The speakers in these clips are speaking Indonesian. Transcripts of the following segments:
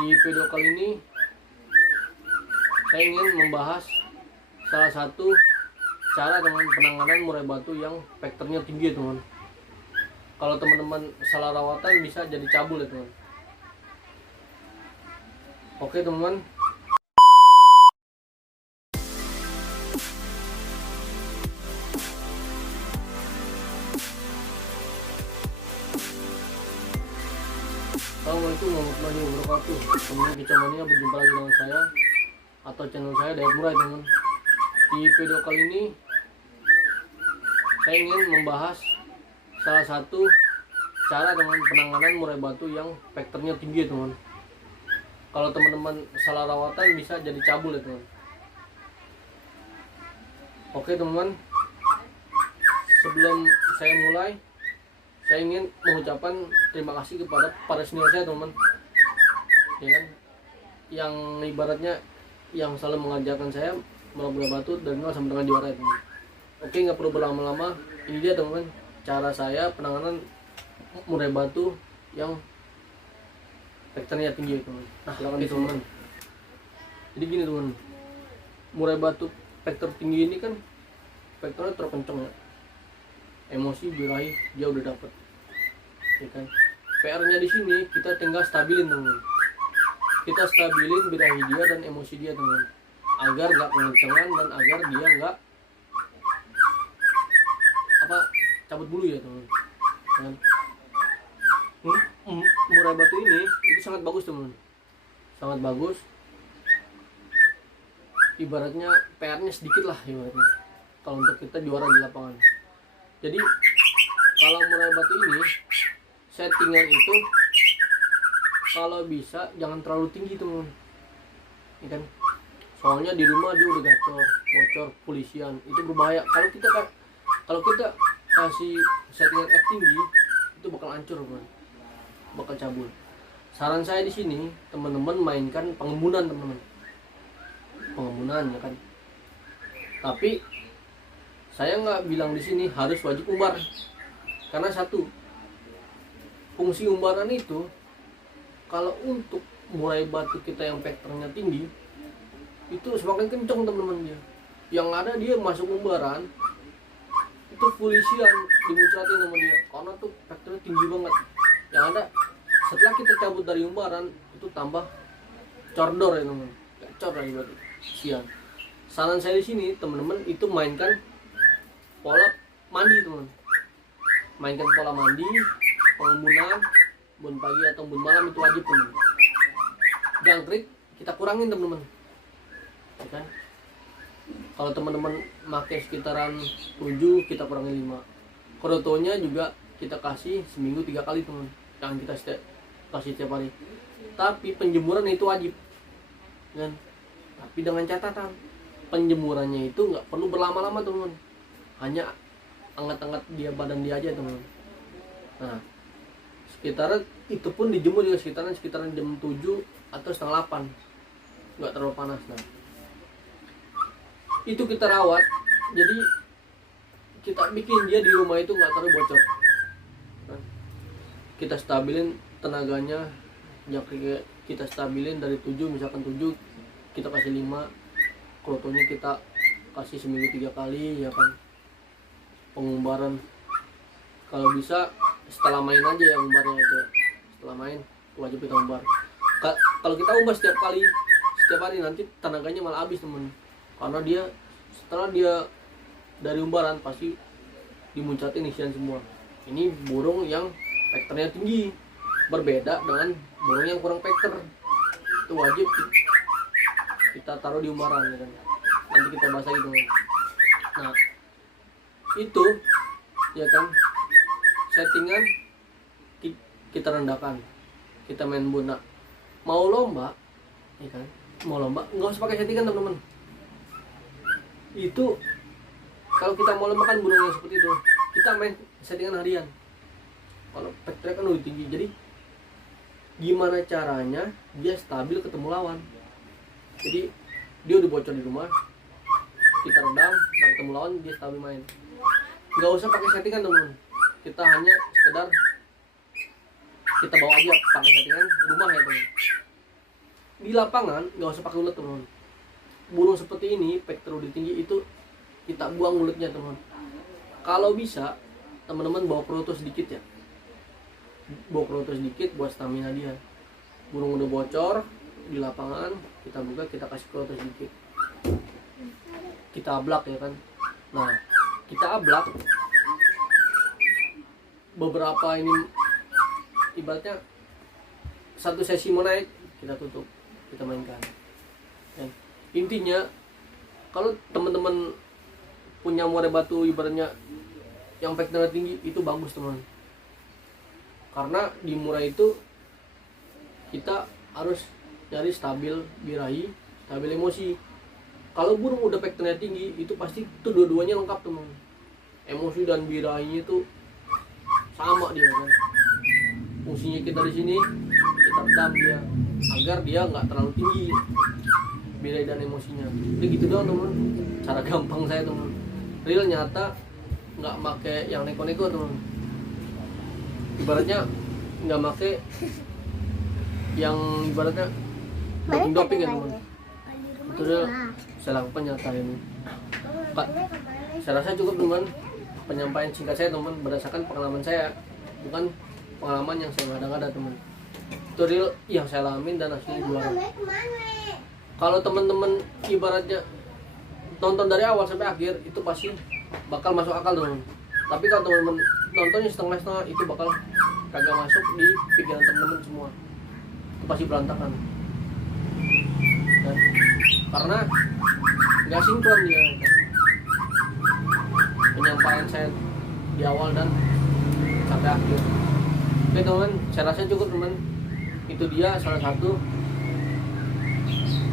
Di video kali ini saya ingin membahas salah satu cara dengan penanganan murai batu yang vektornya tinggi, teman. Kalau teman-teman salah rawatan bisa jadi cabul ya, teman. Oke, teman-teman. Assalamualaikum warahmatullahi wabarakatuh. Teman-teman, kecamania berjumpa lagi dengan saya atau channel saya Dayat Murai, teman. Di video kali ini saya ingin membahas salah satu cara dengan penanganan murai batu yang vektornya tinggi, teman. Kalau teman-teman salah rawatan bisa jadi cabul ya, teman. Oke, teman-teman. Sebelum saya mulai, saya ingin mengucapkan terima kasih kepada para senior saya, teman-teman, ya kan, yang ibaratnya yang selalu mengajarkan saya murai batu dari nol sampai dengan juara, teman. Oke, nggak perlu berlama-lama, ini dia, teman-teman, cara saya penanganan murai batu yang vektornya tinggi, teman. Nah, silakan, teman. Jadi gini, teman, murai batu vektor tinggi ini kan vektornya terkencang ya, emosi birahi dia udah dapet, ya kan. PR-nya di sini kita tinggal stabilin, teman. Kita stabilin birahi dia dan emosi dia, teman, agar nggak pengencengan dan agar dia nggak cabut bulu ya, teman. Dan murai batu ini itu sangat bagus, teman, sangat bagus. Ibaratnya PR-nya sedikit lah ibaratnya kalau untuk kita juara di lapangan. Jadi kalau murai batu ini settingan itu kalau bisa jangan terlalu tinggi, teman, ya kan. Soalnya di rumah dia udah gacor, bocor, polisian, itu berbahaya. Kalau kita kasih settingan F tinggi, itu bakal hancur, teman, bakal cabul. Saran saya di sini, teman-teman mainkan pengembunan, teman-teman, pengembunan, ya kan. Tapi saya nggak bilang di sini harus wajib umbar, karena satu, fungsi umbaran itu kalau untuk murai batu kita yang vektornya tinggi itu semakin kencang, teman-teman, dia yang ada dia masuk umbaran itu polisian dimuncratin sama dia karena tuh vektornya tinggi banget. Yang ada setelah kita cabut dari umbaran itu tambah cordor ya, teman, gacor lagi batu sian. Saran saya di sini, teman-teman, itu mainkan pola mandi, teman. Mainkan pola mandi, pengembunan, bun pagi atau bun malam itu wajib, teman. Jangkrik kita kurangin, teman-teman, ya kan. Kalau teman-teman pakai sekitaran 7, kita kurangin 5. Krotonya juga kita kasih seminggu 3 kali, teman. Jangan kita kasih setiap hari. Tapi penjemuran itu wajib, kan. Tapi dengan catatan penjemurannya itu nggak perlu berlama-lama, teman. Hanya angkat-angkat dia badan dia aja, teman. Nah, sekitaran itu pun dijemur juga sekitaran jam 7 atau setengah 8, nggak terlalu panas. Nah, itu kita rawat, jadi kita bikin dia di rumah itu nggak terlalu bocor. Nah, kita stabilin tenaganya, kita stabilin dari 7, misalkan 7 kita kasih 5, krotonya kita kasih seminggu 3 kali, ya kan. Pengumbaran kalau bisa setelah main aja ya umbarnya itu. Setelah main wajib kita umbar. Kalau kita umbar setiap hari nanti tenaganya malah habis, teman. Karena dia setelah dia dari umbaran pasti dimuncatin isian semua. Ini burung yang vektornya tinggi, berbeda dengan burung yang kurang vektor. Itu wajib kita taruh di umbaran, ya kan. Nanti kita bahas lagi, teman. Nah, itu ya kan, settingan kita rendahkan, kita main buna. Mau lomba, ya kan, mau lomba nggak usah pakai settingan, teman-teman. Itu kalau kita mau lomba kan burung yang seperti itu, kita main settingan harian. Kalau vektornya kan udah tinggi, jadi gimana caranya dia stabil ketemu lawan. Jadi dia udah bocor di rumah, kita redam, nah ketemu lawan dia stabil main. Nggak usah pakai settingan, teman. Kita hanya sekedar kita bawa aja pakai settingan rumah ya, teman. di lapangan nggak usah pakai ulet teman. Burung seperti ini pectorudi tinggi itu kita buang ulitnya teman. Kalau bisa teman-teman bawa kroto sedikit ya, bawa kroto sedikit buat stamina dia. Burung udah bocor di lapangan, kita buka, kita kasih kroto sedikit, kita ablak ya kan. Nah kita ablak beberapa ini, ibaratnya satu sesi mau naik kita tutup, kita mainkan. Dan intinya kalau teman-teman punya murai batu ibaratnya yang pektornya tinggi itu bagus teman, karena di murai itu kita harus nyari stabil birahi, stabil emosi. Kalau burung udah pektornya tinggi itu pasti tuh dua-duanya lengkap teman, emosi dan birahinya itu sama dia kan. Fungsinya kita di sini kita redam dia agar dia nggak terlalu tinggi birahi dan emosinya. Jadi gitu doang teman, cara gampang saya teman. Real nyata, nggak make yang neko-neko teman. Ibaratnya nggak make yang ibaratnya doping-doping ya teman. Itu real saya lakukan nyata ini. Saya rasa cukup teman penyampaian singkat saya teman, berdasarkan pengalaman saya, bukan pengalaman yang saya ngada-ngada teman. Itu real yang saya alamin dan hasilnya juara. Kalau teman-teman ibaratnya nonton dari awal sampai akhir itu pasti bakal masuk akal teman. Tapi kalau teman-teman nontonnya setengah-setengah itu bakal kagak masuk di pikiran teman-teman semua. Itu pasti berantakan. Dan karena nggak sinkron dia penyampaian saya di awal dan sampai akhir. Oke teman, saya rasa cukup teman. Itu dia salah satu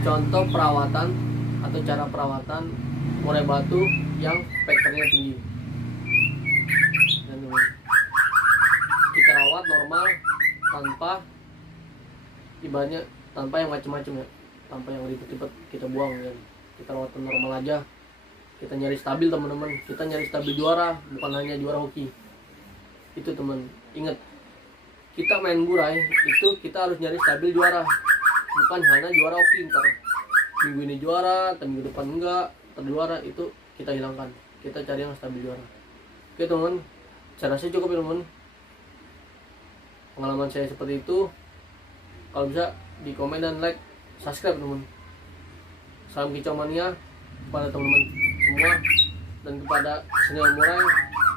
contoh perawatan atau cara perawatan murai batu yang pektornya tinggi. Dan teman, kita rawat normal tanpa ibaratnya tanpa yang macam-macam ya, tanpa yang ribet-ribet kita buang ya. Kita rawat normal aja. Kita nyari stabil teman-teman, kita nyari stabil juara, bukan hanya juara hoki. Itu teman, ingat, kita main murai itu kita harus nyari stabil juara, bukan hanya juara hoki. Ntar minggu ini juara, minggu depan enggak, juara itu kita hilangkan. Kita cari yang stabil juara. Oke teman, saya rasa cukup ya teman. Pengalaman saya seperti itu. Kalau bisa di komen dan like, subscribe teman. Salam kicau mania kepada teman-teman semua dan kepada senior murai,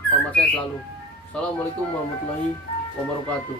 hormat saya selalu. Assalamualaikum warahmatullahi wabarakatuh.